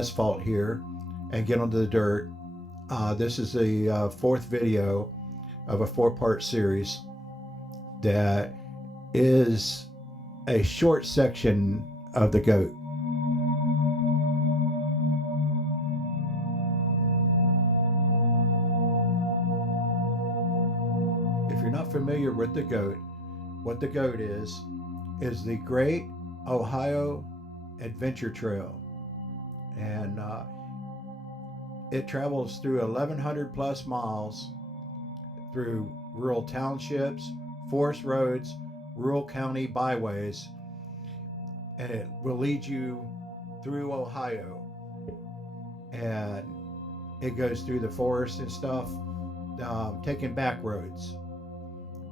asphalt here and get onto the dirt. This is the fourth video of a four-part series that is a short section of the goat. If you're not familiar with the goat, what the goat is the Great Ohio Adventure Trail, and it travels through 1,100 plus miles through rural townships, forest roads, rural county byways, and it will lead you through Ohio, and it goes through the forest and stuff, taking back roads.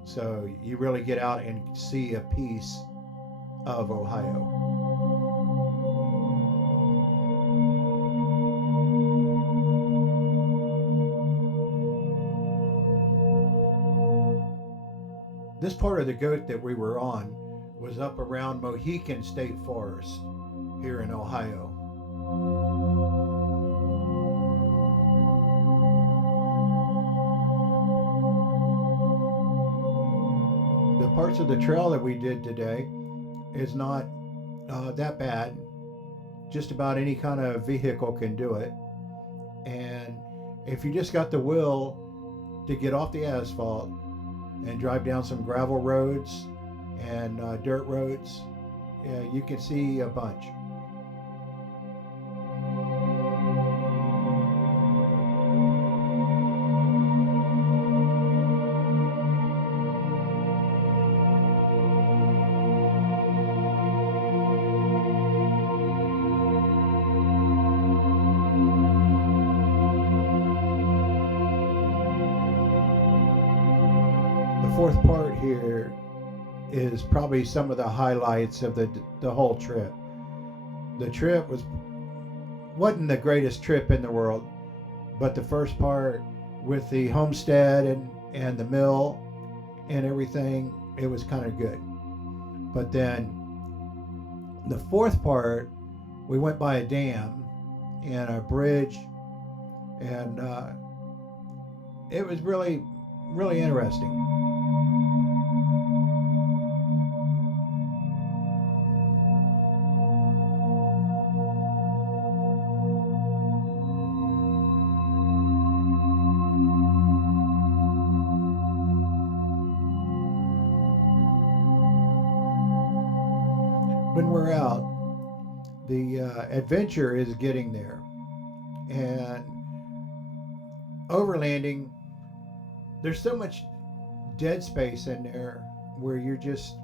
So you really get out and see a piece of Ohio. This part of the goat that we were on was up around Mohawk State Forest here in Ohio. The parts of the trail that we did today is not that bad. Just about any kind of vehicle can do it. And if you just got the will to get off the asphalt and drive down some gravel roads and dirt roads, you can see a bunch. The fourth part here is probably some of the highlights of the whole trip. The trip wasn't the greatest trip in the world, but the first part with the homestead and the mill and everything, it was kind of good. But then the fourth part, we went by a dam and a bridge, and it was really, really interesting. When we're out, the adventure is getting there, and overlanding, there's so much dead space in there where you're just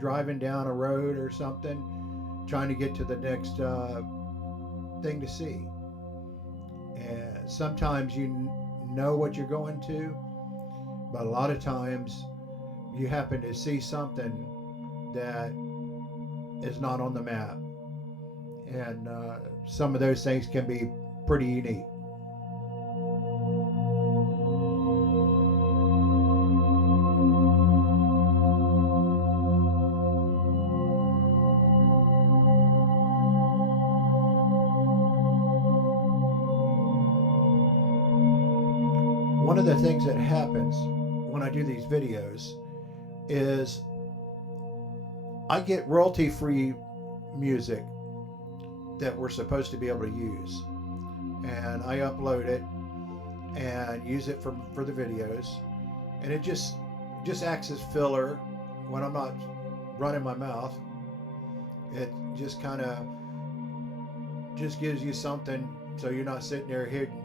driving down a road or something, trying to get to the next thing to see. And sometimes you know what you're going to, but a lot of times you happen to see something that is not on the map, and some of those things can be pretty unique. One of the things that happens when I do these videos is I get royalty-free music that we're supposed to be able to use, and I upload it and use it for the videos, and it just acts as filler when I'm not running my mouth. It just kind of just gives you something so you're not sitting there hidden.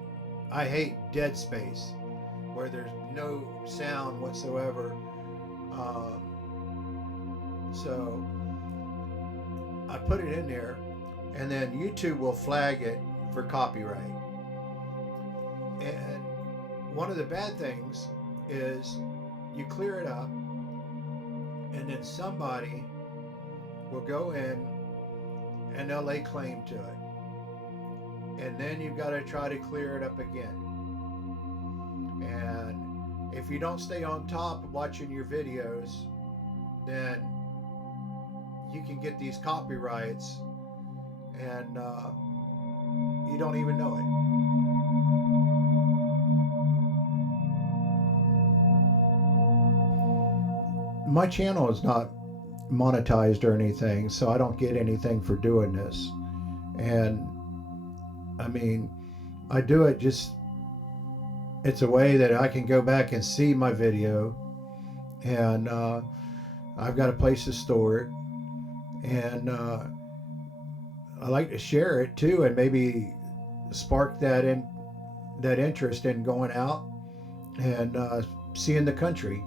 I hate dead space where there's no sound whatsoever. So I put it in there, and then YouTube will flag it for copyright. And one of the bad things is you clear it up, and then somebody will go in and they'll lay claim to it. And then you've got to try to clear it up again. And if you don't stay on top of watching your videos, then you can get these copyrights, and you don't even know it. My channel is not monetized or anything, so I don't get anything for doing this. And I mean, I do it just, it's a way that I can go back and see my video, and I've got a place to store it, and I like to share it too, and maybe spark that interest in going out and seeing the country.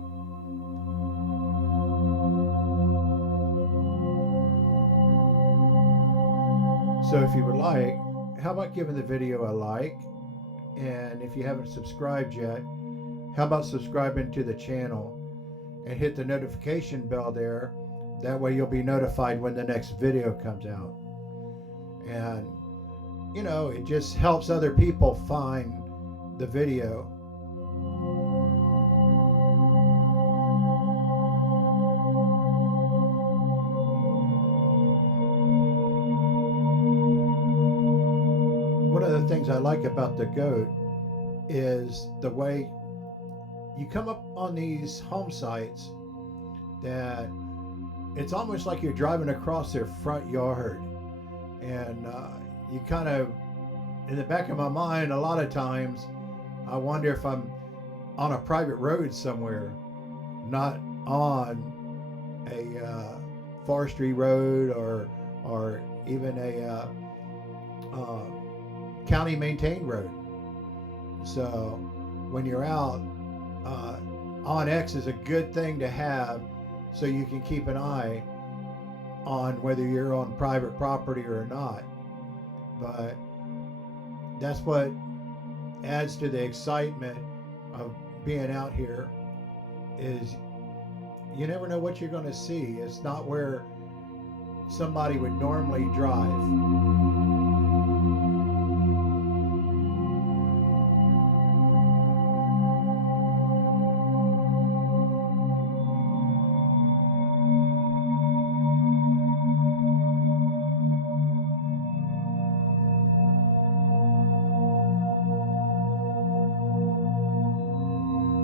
So if you would like, how about giving the video a like? And if you haven't subscribed yet, how about subscribing to the channel and hit the notification bell there? That way you'll be notified when the next video comes out. And, you know, it just helps other people find the video. One of the things I like about the goat is the way you come up on these home sites that it's almost like you're driving across their front yard. And you kind of, in the back of my mind, a lot of times, I wonder if I'm on a private road somewhere, not on a forestry road or even a county maintained road. So when you're out, OnX is a good thing to have, so you can keep an eye on whether you're on private property or not. But that's what adds to the excitement of being out here, is you never know what you're going to see. It's not where somebody would normally drive.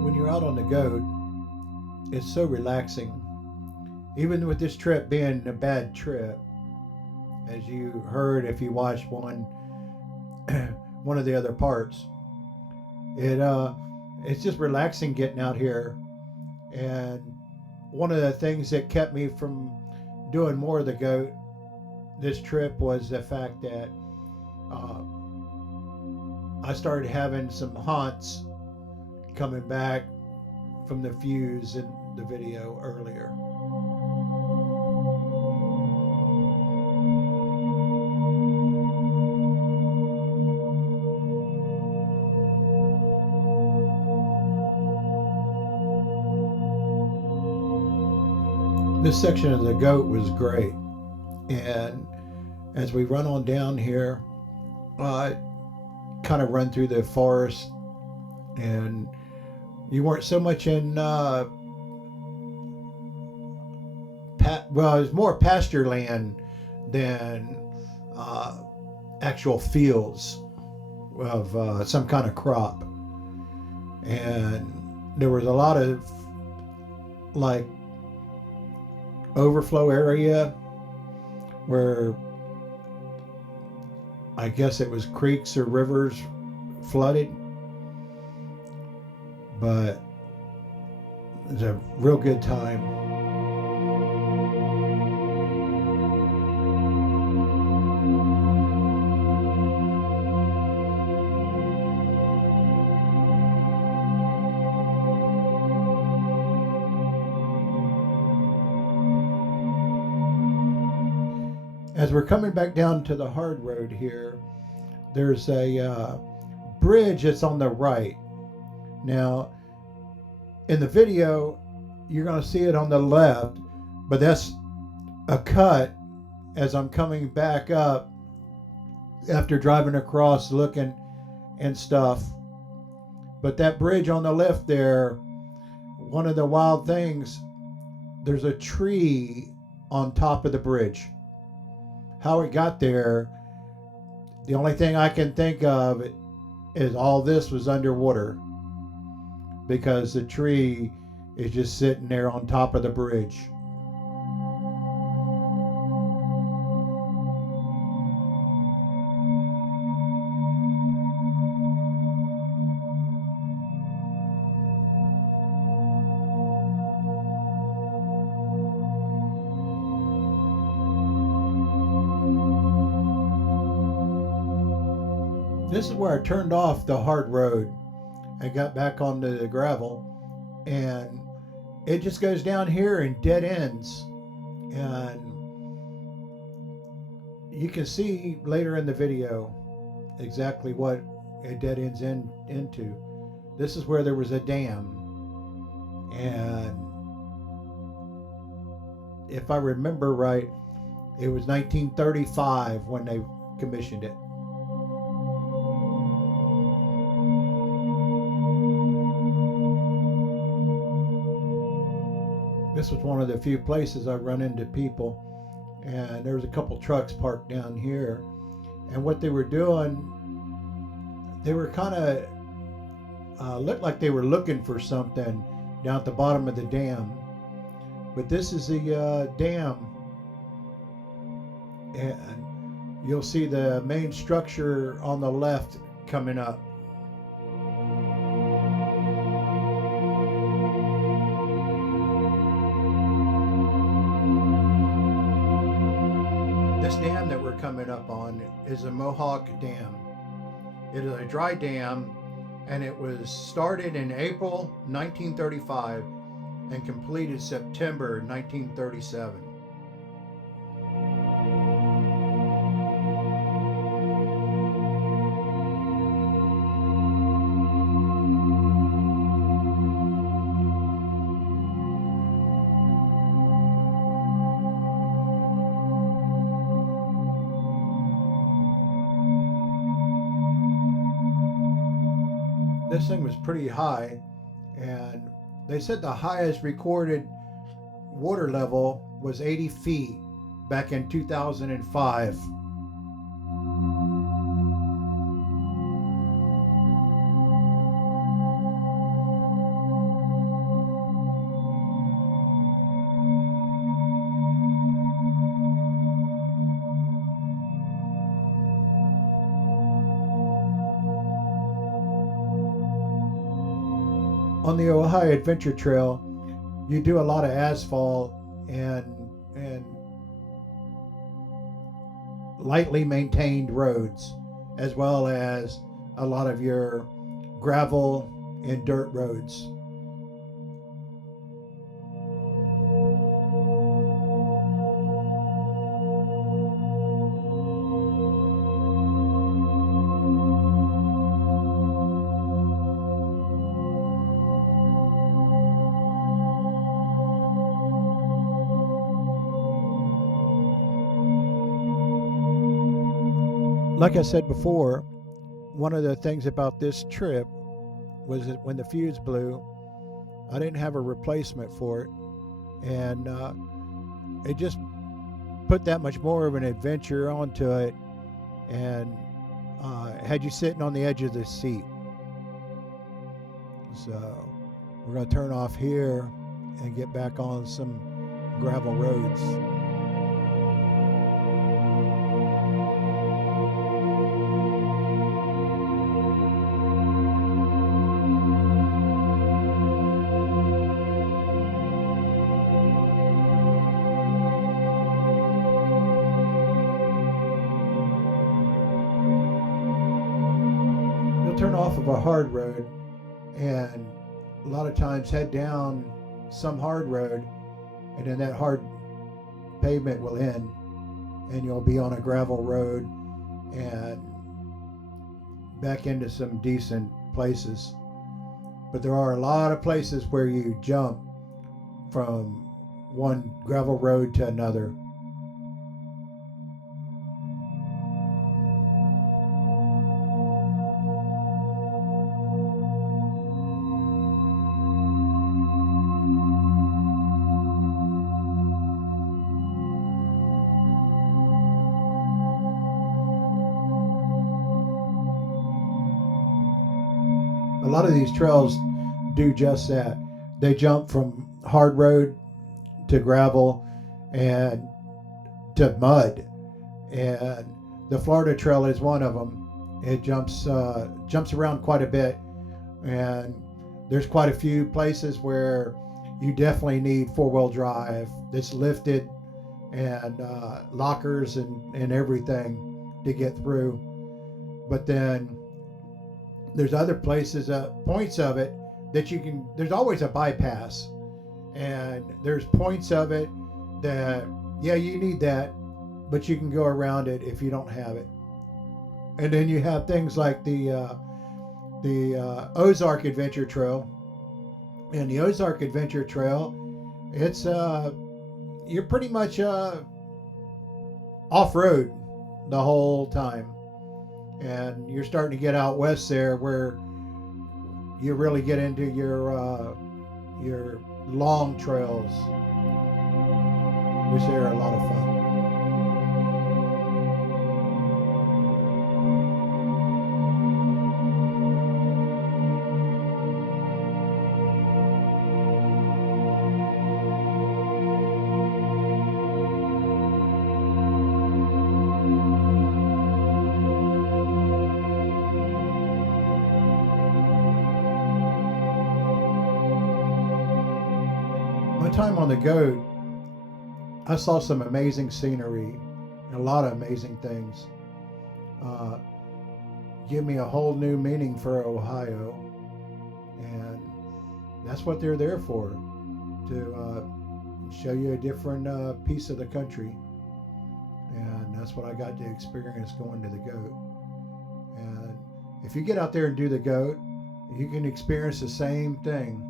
When you're out on the goat, it's so relaxing. Even with this trip being a bad trip, as you heard if you watched one one of the other parts, it's just relaxing getting out here. And one of the things that kept me from doing more of the goat this trip was the fact that I started having some haunts coming back from the fuse in the video earlier. This section of the goat was great, and as we run on down here, kind of run through the forest, and you weren't so much in well, it was more pasture land than actual fields of some kind of crop. And there was a lot of like overflow area where I guess it was creeks or rivers flooded. But it was a real good time. As we're coming back down to the hard road here, there's a bridge that's on the right. Now, in the video, you're going to see it on the left, but that's a cut as I'm coming back up after driving across looking and stuff. But that bridge on the left there, one of the wild things, there's a tree on top of the bridge. How it got there, The only thing I can think of is all this was underwater because the tree is just sitting there on top of the bridge. This is where I turned off the hard road and got back onto the gravel, and it just goes down here and dead ends. And you can see later in the video exactly what it dead ends into. This is where there was a dam, and if I remember right, it was 1935 when they commissioned it. This was one of the few places I run into people, and there was a couple trucks parked down here, and what they were doing, they were kind of looked like they were looking for something down at the bottom of the dam. But this is the dam, and you'll see the main structure on the left coming up. This dam that we're coming up on is a Mohawk Dam. It is a dry dam, and it was started in April 1935 and completed September 1937. This thing was pretty high, and they said the highest recorded water level was 80 feet back in 2005. On the Ohio Adventure Trail, you do a lot of asphalt and lightly maintained roads, as well as a lot of your gravel and dirt roads. Like I said before, one of the things about this trip was that when the fuse blew, I didn't have a replacement for it, and it just put that much more of an adventure onto it, and had you sitting on the edge of the seat. So we're going to turn off here and get back on some gravel roads. Turn off of a hard road and a lot of times head down some hard road, and then that hard pavement will end and you'll be on a gravel road and back into some decent places. But there are a lot of places where you jump from one gravel road to another. a lot of these trails do just that. They jump from hard road to gravel and to mud, and the Florida Trail is one of them. It jumps around quite a bit, and there's quite a few places where you definitely need four-wheel drive that's lifted, and lockers and everything to get through. But then there's other places, points of it that you can. There's always a bypass, and there's points of it that, yeah, you need that, but you can go around it if you don't have it. And then you have things like the Ozark Adventure Trail, and the Ozark Adventure Trail, it's you're pretty much off road the whole time, and you're starting to get out west there where you really get into your long trails, which are a lot of fun. My time on the goat, I saw some amazing scenery and a lot of amazing things. Uh, Give me a whole new meaning for Ohio, and that's what they're there for, to show you a different piece of the country, and that's what I got to experience going to the goat. And if you get out there and do the goat, you can experience the same thing.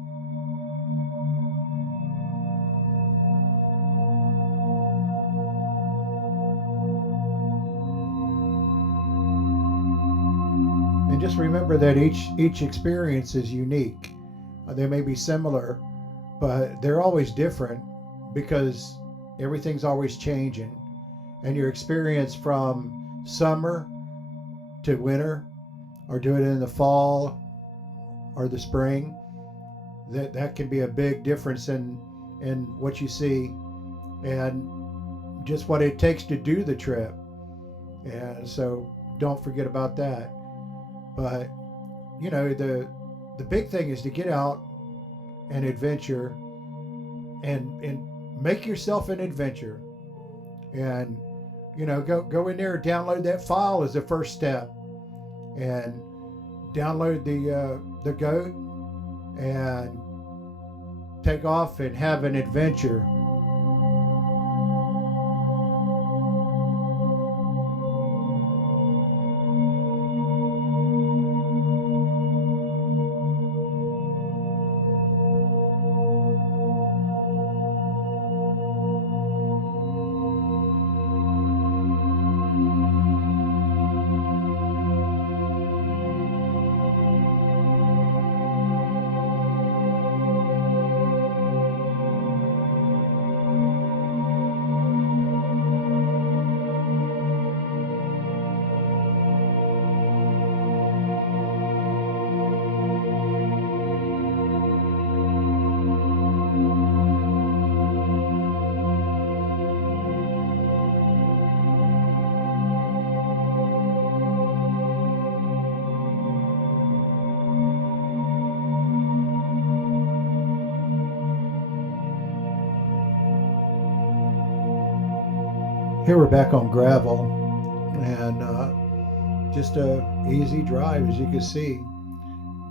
And just remember that each experience is unique. They may be similar, but they're always different because everything's always changing. And your experience from summer to winter, or do it in the fall or the spring, that can be a big difference in what you see and just what it takes to do the trip. And so don't forget about that. But the big thing is to get out and adventure, and make yourself an adventure, and go in there, download that file as the first step, and download the goat and take off and have an adventure. Here we're back on gravel, and just a easy drive, as you can see,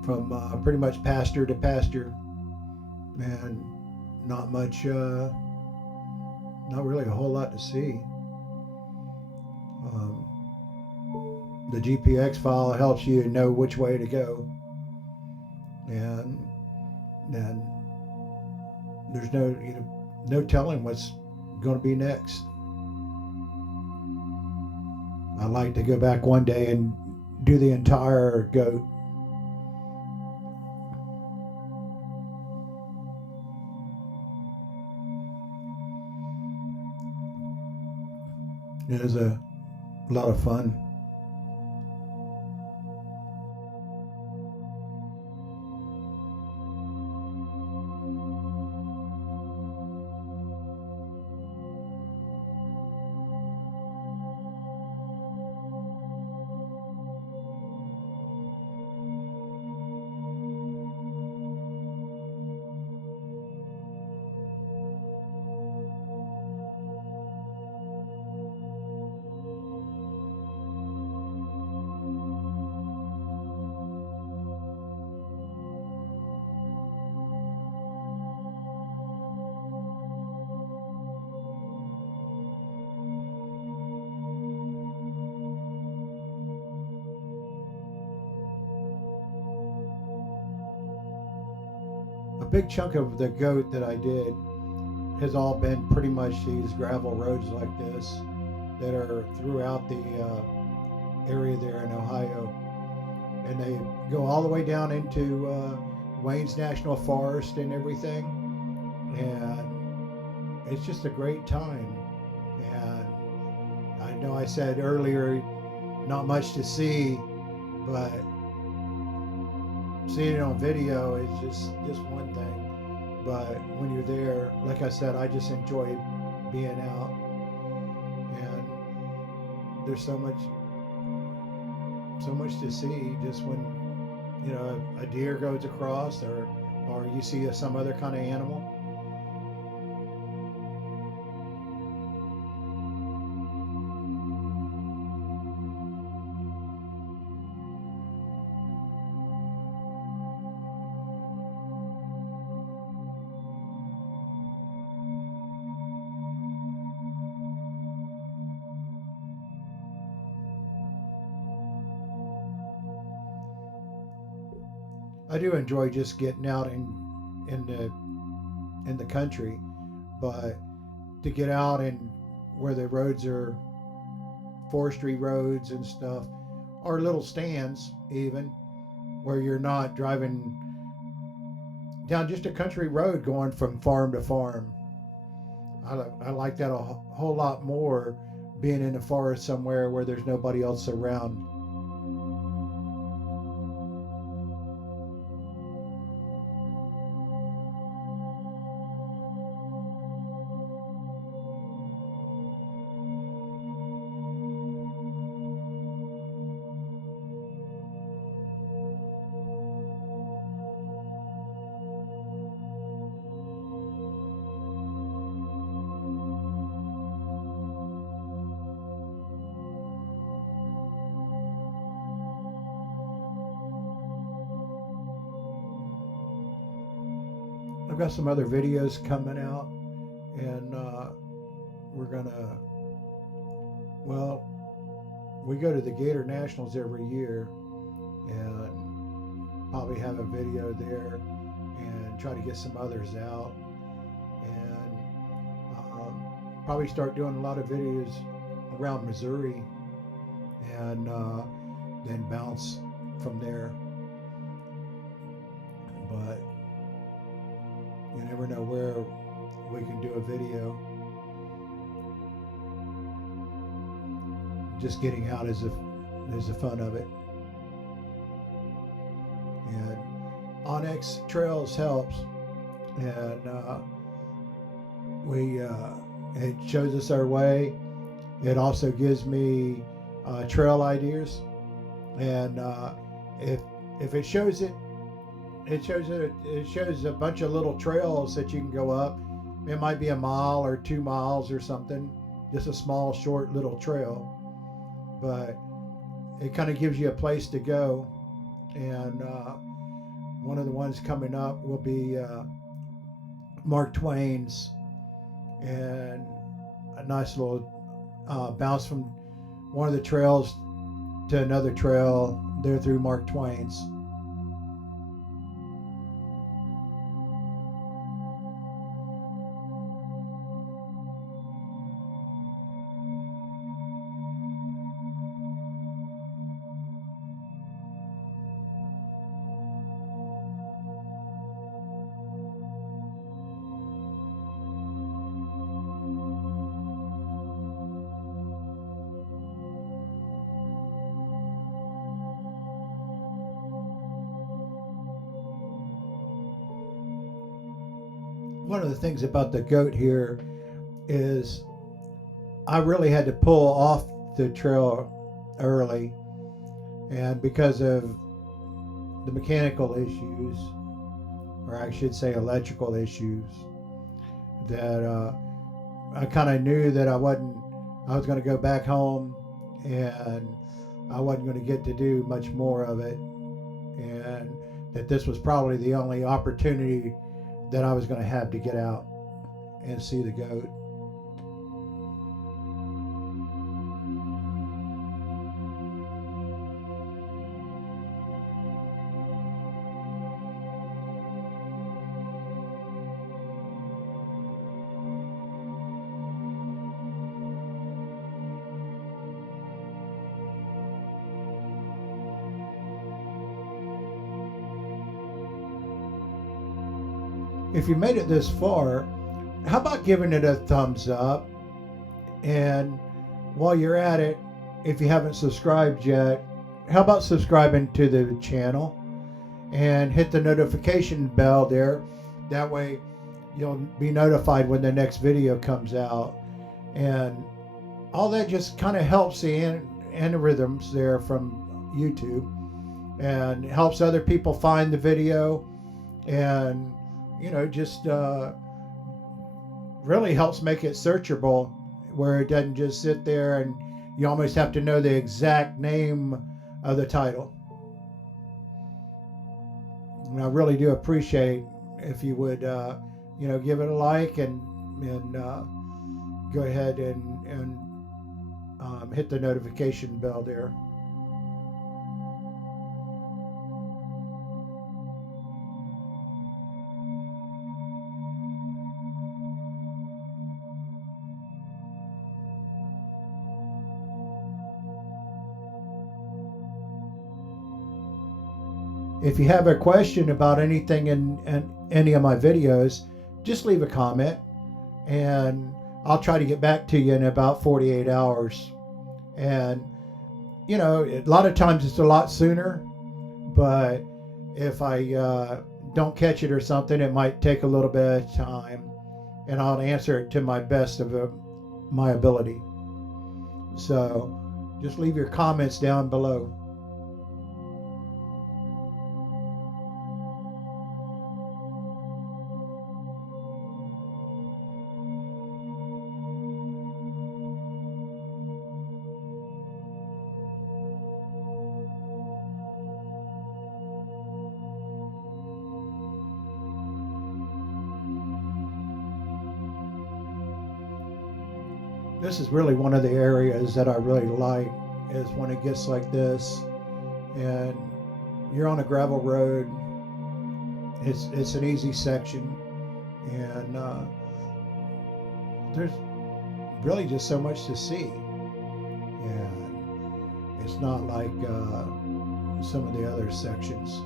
from pretty much pasture to pasture, and not much, not really a whole lot to see. Um, the GPX file helps you know which way to go, and then there's no telling what's going to be next. I'd like to go back one day and do the entire goat. It is a lot of fun. a big chunk of the goat that I did has all been pretty much these gravel roads like this that are throughout the area there in Ohio, and they go all the way down into Wayne's National Forest and everything, and it's just a great time. And I know I said earlier, not much to see, but seeing it on video is just one thing. But when you're there, like I said, I just enjoy being out, and there's so much to see. Just when a deer goes across, or you see some other kind of animal. I do enjoy just getting out in the country, but to get out and where the roads are forestry roads and stuff, or little stands even, where you're not driving down just a country road going from farm to farm. I like that a whole lot more, being in the forest somewhere where there's nobody else around. I've got some other videos coming out, and we're gonna, well, we go to the Gator Nationals every year, and probably have a video there, and try to get some others out, and probably start doing a lot of videos around Missouri, and then bounce from there. But you never know where we can do a video. Just getting out is the fun of it. And Onyx Trails helps, and it shows us our way. It also gives me trail ideas, and if it shows it shows a bunch of little trails that you can go up. It might be a mile or 2 miles or something, just a small, short little trail, but it kind of gives you a place to go. And one of the ones coming up will be Mark Twain's, and a nice little bounce from one of the trails to another trail there through Mark Twain's. One of the things about the goat here is I really had to pull off the trail early, and because of the mechanical issues, or I should say electrical issues, that I kind of knew that I was going to go back home, and I wasn't going to get to do much more of it, and that this was probably the only opportunity that I was going to have to get out and see the goat. if you made it this far, how about giving it a thumbs up? And while you're at it, if you haven't subscribed yet, how about subscribing to the channel and hit the notification bell there? That way you'll be notified when the next video comes out. And all that just kind of helps the algorithms there from YouTube, and helps other people find the video, and just really helps make it searchable, where it doesn't just sit there and you almost have to know the exact name of the title. And I really do appreciate if you would give it a like, and go ahead and hit the notification bell there. If you have a question about anything in any of my videos, just leave a comment, and I'll try to get back to you in about 48 hours. And, a lot of times it's a lot sooner, but if I don't catch it or something, it might take a little bit of time, and I'll answer it to my best of my ability. So just leave your comments down below. This is really one of the areas that I really like, is when it gets like this and you're on a gravel road. It's an easy section, and there's really just so much to see, and it's not like some of the other sections.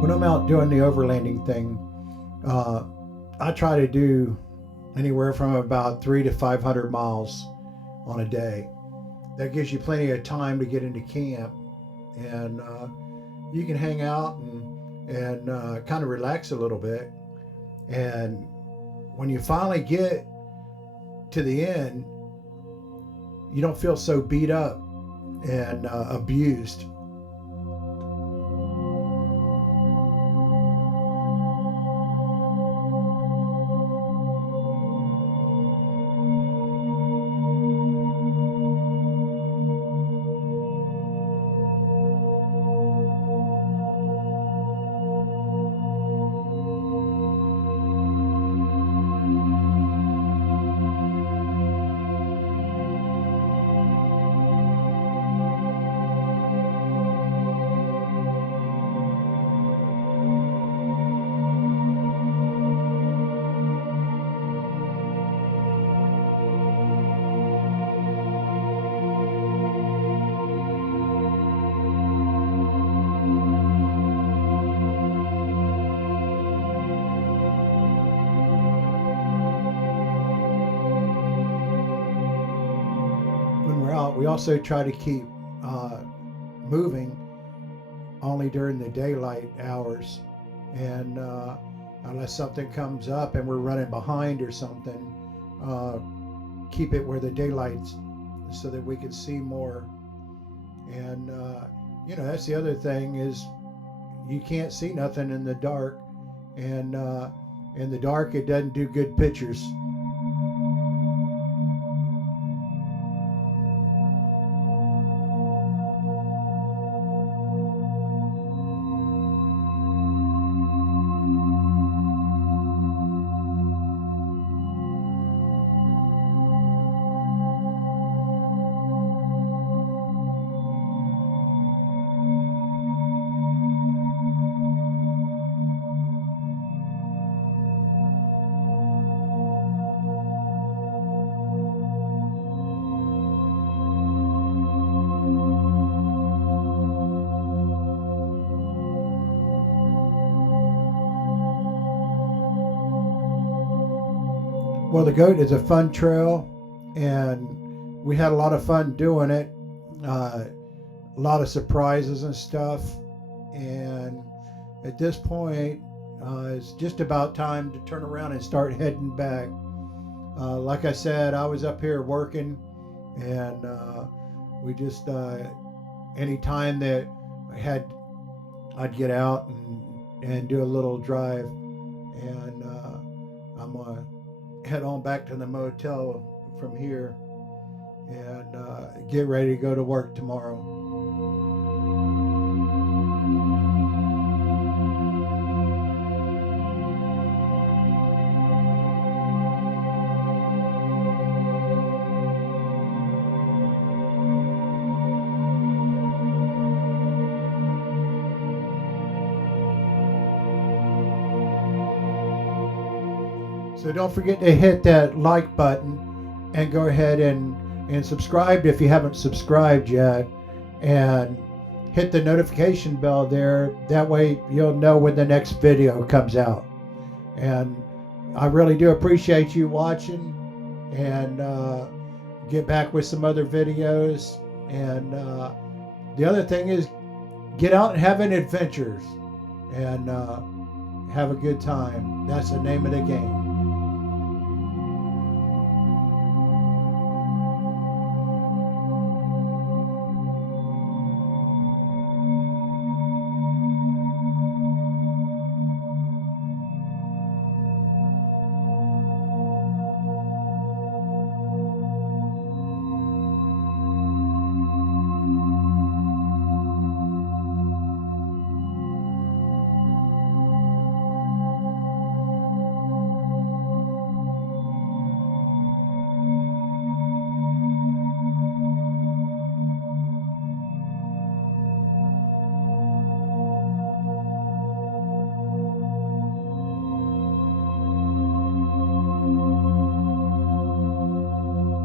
When I'm out doing the overlanding thing, I try to do anywhere from about 300 to 500 miles on a day. That gives you plenty of time to get into camp, and you can hang out and kind of relax a little bit. And when you finally get to the end, you don't feel so beat up and abused. but we also try to keep moving only during the daylight hours, and unless something comes up and we're running behind or something, keep it where the daylight's so that we can see more. And that's the other thing is you can't see nothing in the dark, and in the dark it doesn't do good pictures. Well, the goat is a fun trail, and we had a lot of fun doing it. A lot of surprises and stuff. And at this point, it's just about time to turn around and start heading back. Like I said, I was up here working, and we just any time that I'd get out and do a little drive, and I'm gonna head on back to the motel from here and get ready to go to work tomorrow. So don't forget to hit that like button and go ahead and subscribe if you haven't subscribed yet, and hit the notification bell there. That way you'll know when the next video comes out. And I really do appreciate you watching, and get back with some other videos. And the other thing is, get out and have an adventures and have a good time. That's the name of the game.